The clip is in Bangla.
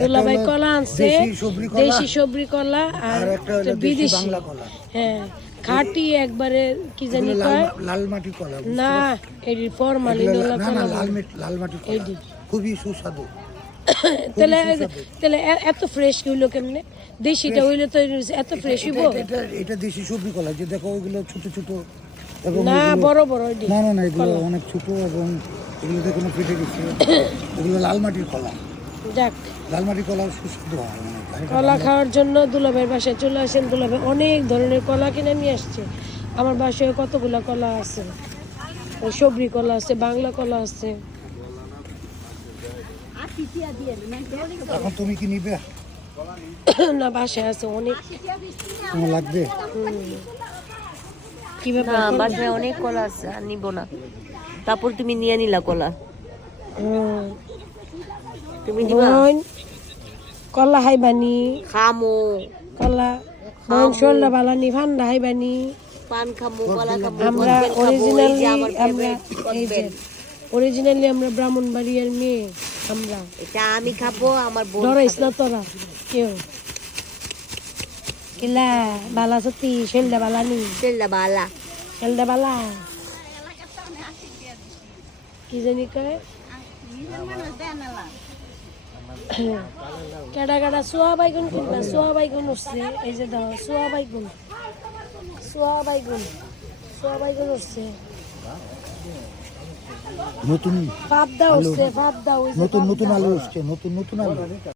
দুলাভাই কলা আনছে, দেশি সবরি কলা আর বিদেশি। হ্যাঁ, খাঁটি একবারে কি জানি কয় লাল মাটি কলা না, এর ফরমালিন ওলা কলা লাল মাটি কলা খুবই সুস্বাদু। তাহলে তাহলে এত ফ্রেশ হইলো কেমনে? দেশিটা হইলে তো এত ফ্রেশ হইব? এটা দেশি সবজি কলা, যে দেখো ওইগুলো ছোট ছোট এবং না বড় বড়। না না না, এগুলো অনেক ছোট এবং এগুলোতে কোনো পেটে গেছে। এগুলো লাল মাটির কলা। যাক, লাল মাটির কলা সুস্বাদু হয়। কলা খাওয়ার জন্য দুলাভাইয়ের বাসায় চলে আসেন। দুলাভাই অনেক ধরনের কলা কিনে নিয়ে আসছে। আমার বাসায় কতগুলা কলা আছে, সবরি কলা আছে, বাংলা কলা আছে। এখন তুমি কি নিবে? না, বাসায় আছে অনেক। তোমার লাগবে? কি ব্যাপার? বাসায় অনেক কলা আছে, আর নিব না। তারপর তুমি নিয়ে নিলা কলা। তুমি দিবা? কলা হাইবানি খামো কলা, বোন শোল্লা বালানি ফান্ডা হাইবানি। পান খামো, কলা খামো। আমরা অরিজিনালি আমরা ব্রাহ্মণবাড়িয়ার মেয়ে। আমরা এটা আমি খাবো, আমার বোন ডরাইস না তোরা কেউ। কিলা বালা সত্যি শেলদা বালানি, তেলটা বালা। শেলদা বালা কি জানি কয় কেডা কেডা সোয়া বাইগুন কিনবা। সোয়া বাইগুন উঠছে, এই যে দাও সোয়া বাইগুন, সোয়া বাইগুন, সোয়া বাইগুন উঠছে। নতুন পাবদা উঠছে, পাবদা নতুন নতুন আলু উঠছে, নতুন নতুন আলু।